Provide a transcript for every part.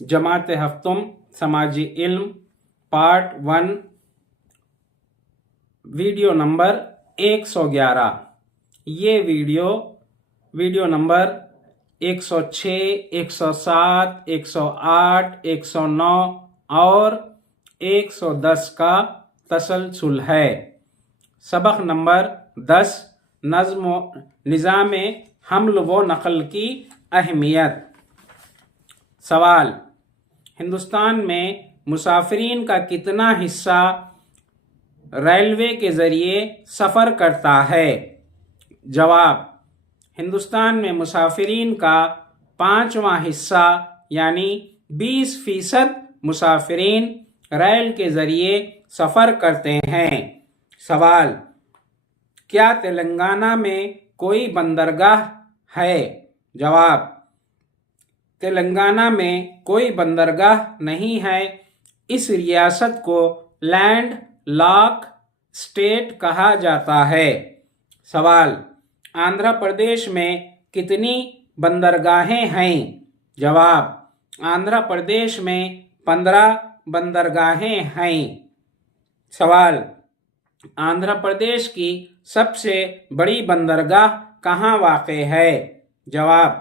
جماعت ہفتم سماجی علم پارٹ 1 ویڈیو نمبر 111۔ یہ ویڈیو نمبر 106، 107، 108، 109 اور 110 کا تسلسل ہے۔ سبق نمبر 10، نظام حمل و نقل کی اہمیت۔ سوال: ہندوستان میں مسافرین کا کتنا حصہ ریلوے کے ذریعے سفر کرتا ہے؟ جواب: ہندوستان میں مسافرین کا 5واں حصہ یعنی 20% مسافرین ریل کے ذریعے سفر کرتے ہیں۔ سوال: کیا تلنگانہ میں کوئی بندرگاہ ہے؟ جواب: تلنگانہ میں کوئی بندرگاہ نہیں ہے۔ اس ریاست کو لینڈ لاک اسٹیٹ کہا جاتا ہے۔ سوال: آندھرا پردیش میں کتنی بندرگاہیں ہیں؟ جواب: آندھرا پردیش میں 15 بندرگاہیں ہیں۔ سوال: آندھرا پردیش کی سب سے بڑی بندرگاہ کہاں واقع ہے؟ جواب: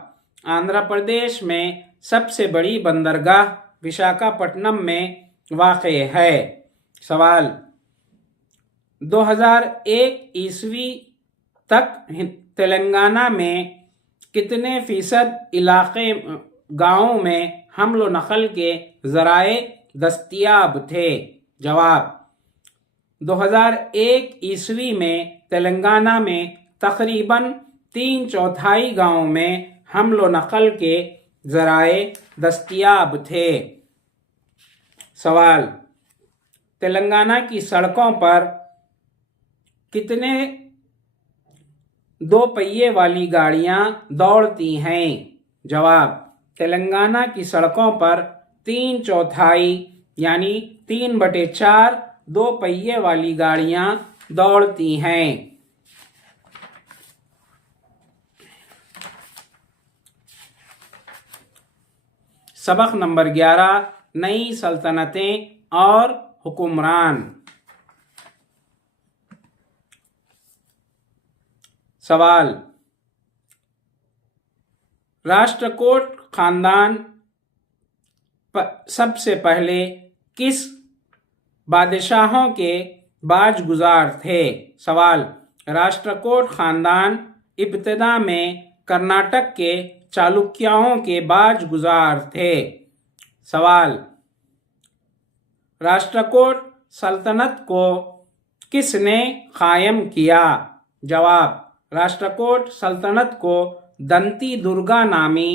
آندھرا پردیش میں سب سے بڑی بندرگاہ وشاکھاپٹنم میں واقع ہے۔ سوال: 2001 عیسوی تک تلنگانہ میں کتنے فیصد علاقے گاؤں میں حمل و نقل کے ذرائع دستیاب تھے؟ جواب: 2001 عیسوی میں تلنگانہ میں تقریباً 3/4 گاؤں میں حمل و نقل کے ذرائع دستیاب تھے۔ سوال: تلنگانہ کی سڑکوں پر کتنے 2 پہیے والی گاڑیاں دوڑتی ہیں؟ جواب: تلنگانہ کی سڑکوں پر 3/4 یعنی 3/4 2 پہیے والی گاڑیاں دوڑتی ہیں۔ سبق نمبر 11، نئی سلطنتیں اور حکمران۔ سوال: راشٹرکوٹ خاندان سب سے پہلے کس بادشاہوں کے باج گزار تھے؟ سوال: راشٹرکوٹ خاندان ابتدا میں کرناٹک کے چالوکیاؤں کے باج گزار تھے۔ سوال: راشٹرکوٹ سلطنت کو کس نے قائم کیا؟ جواب: راشٹرکوٹ سلطنت کو دنتی درگا نامی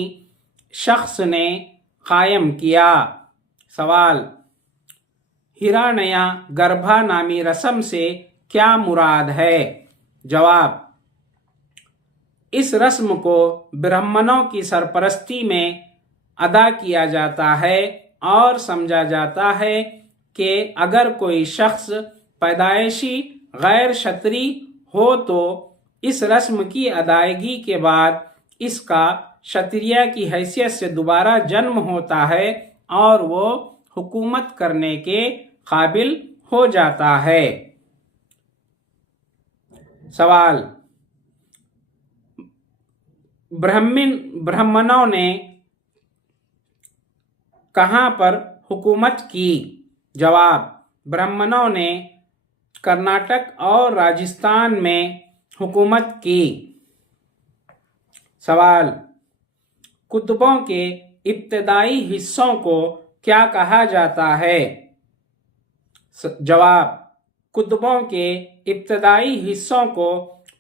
شخص نے قائم کیا۔ سوال: ہرانیہ گربھا نامی رسم سے کیا مراد ہے؟ جواب: اس رسم کو برہمنوں کی سرپرستی میں ادا کیا جاتا ہے اور سمجھا جاتا ہے کہ اگر کوئی شخص پیدائشی غیر شتری ہو تو اس رسم کی ادائیگی کے بعد اس کا شتریہ کی حیثیت سے دوبارہ جنم ہوتا ہے اور وہ حکومت کرنے کے قابل ہو جاتا ہے۔ سوال: برہمنوں نے کہاں پر حکومت کی؟ جواب: برہمنوں نے کرناٹک اور راجستھان میں حکومت کی۔ سوال: کتبوں کے ابتدائی حصوں کو کیا کہا جاتا ہے؟ جواب: کتبوں کے ابتدائی حصوں کو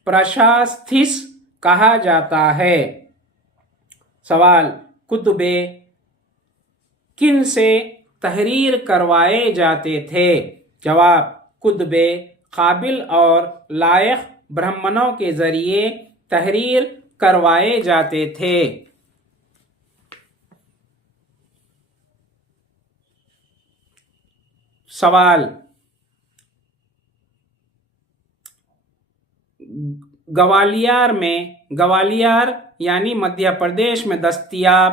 پرشاستھیس کہا جاتا ہے۔ سوال: کتبے کن سے تحریر کروائے جاتے تھے؟ جواب: کتبے قابل اور لائق برہمنوں کے ذریعے تحریر کروائے جاتے تھے۔ سوال: گوالیار یعنی مدھیہ پردیش میں دستیاب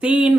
3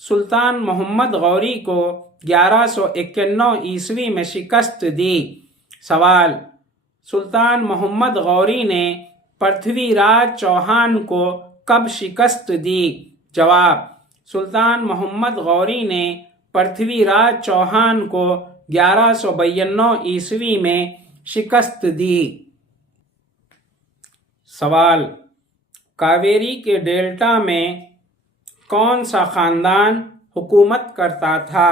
سلطان محمد غوری کو 1191 عیسوی میں شکست دی؟ سوال: سلطان محمد غوری نے پرتھوی راج چوہان کو کب شکست دی؟ جواب: سلطان محمد غوری نے پرتھوی راج چوہان کو 1192 عیسوی میں شکست دی۔ سوال: کاویری کے ڈیلٹا میں کون سا خاندان حکومت کرتا تھا؟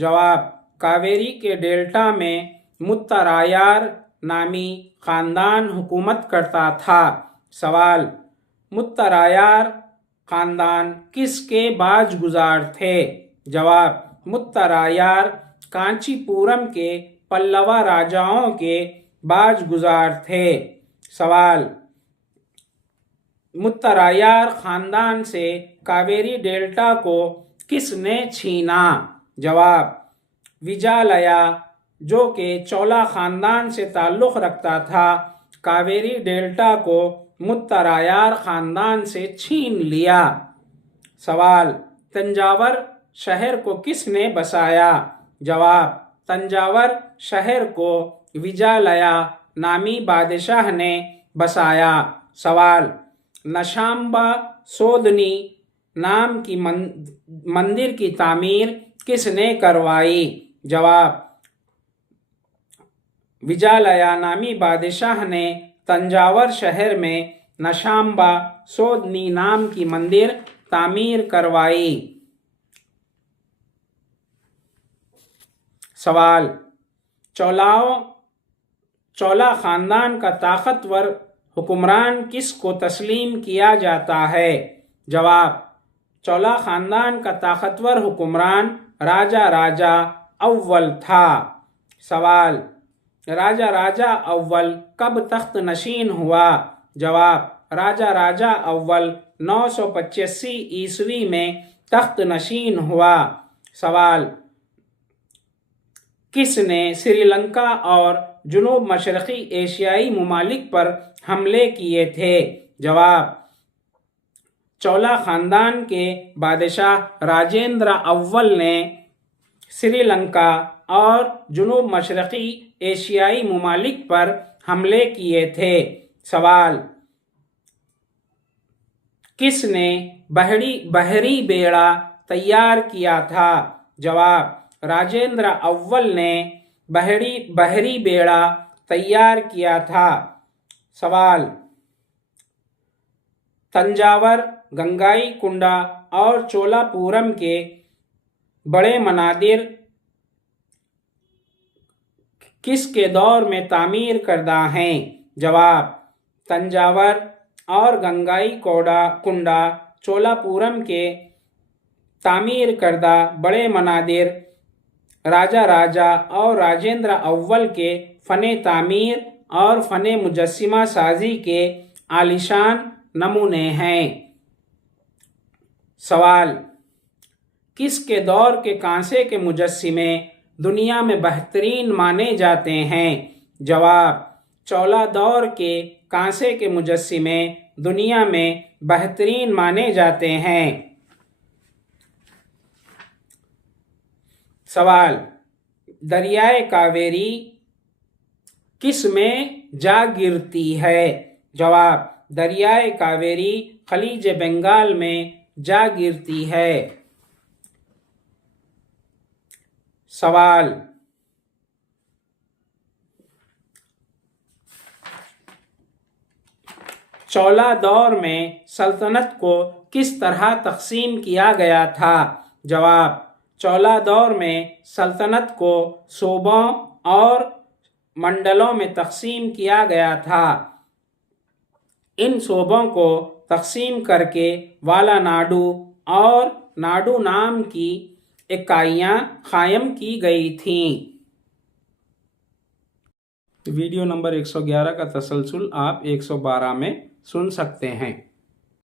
جواب: کاویری کے ڈیلٹا میں مترایار نامی خاندان حکومت کرتا تھا۔ سوال: مترایار خاندان کس کے باج گزار تھے؟ جواب: مترایار کانچی پورم کے پلوا راجاؤں کے باج گزار تھے۔ سوال: مترایار خاندان سے کاویری ڈیلٹا کو کس نے چھینا؟ جواب: وجالیہ، جو کہ چولا خاندان سے تعلق رکھتا تھا، کاویری ڈیلٹا کو مترایار خاندان سے چھین لیا۔ سوال: تنجاور شہر کو کس نے بسایا؟ جواب: تنجاور شہر کو وجالیہ نامی بادشاہ نے بسایا۔ سوال: نشامبا سودنی نام کی مندر کی تعمیر کس نے کروائی؟ جواب: وجالیہ نامی بادشاہ نے تنجاور شہر میں نشامبا سودنی نام کی مندر تعمیر کروائی۔ سوال: چولا خاندان کا طاقتور حکمران کس کو تسلیم کیا جاتا ہے؟ جواب: چولا خاندان کا طاقتور حکمران راجا اول تھا۔ سوال: راجا اول کب تخت نشین ہوا؟ جواب: راجا اول 985 عیسوی میں تخت نشین ہوا۔ سوال: کس نے سری لنکا اور جنوب مشرقی ایشیائی ممالک پر حملے کیے تھے؟ جواب: چولا خاندان کے بادشاہ راجیندر اول نے سری لنکا اور جنوب مشرقی ایشیائی ممالک پر حملے کیے تھے۔ سوال: کس نے بحری بیڑا تیار کیا تھا؟ جواب: راجیندر اول نے بحری بیڑا تیار کیا تھا۔ سوال: تنجاور، گنگائی کونڈا اور چولا پورم کے بڑے مندر کس کے دور میں تعمیر کردہ ہیں؟ جواب: تنجاور اور گنگائی کونڈا چولا پورم کے تعمیر کردہ بڑے مندر راجا اور راجیندر اول کے فن تعمیر اور فن مجسمہ سازی کے عالیشان نمونے ہیں۔ سوال: کس کے دور کے کانسے کے مجسمے دنیا میں بہترین مانے جاتے ہیں؟ جواب: چولا دور کے کانسے کے مجسمے دنیا میں بہترین مانے جاتے ہیں۔ سوال: دریائے کاویری کس میں جا گرتی ہے؟ جواب: دریائے کاویری خلیج بنگال میں جا گرتی ہے۔ سوال: چولا دور میں سلطنت کو کس طرح تقسیم کیا گیا تھا؟ جواب: چولا دور میں سلطنت کو صوبوں اور منڈلوں میں تقسیم کیا گیا تھا۔ ان صوبوں کو تقسیم کر کے والا ناڈو اور ناڈو نام کی اکائیاں قائم کی گئی تھیں۔ ویڈیو نمبر 111 کا تسلسل آپ 112 میں سن سکتے ہیں۔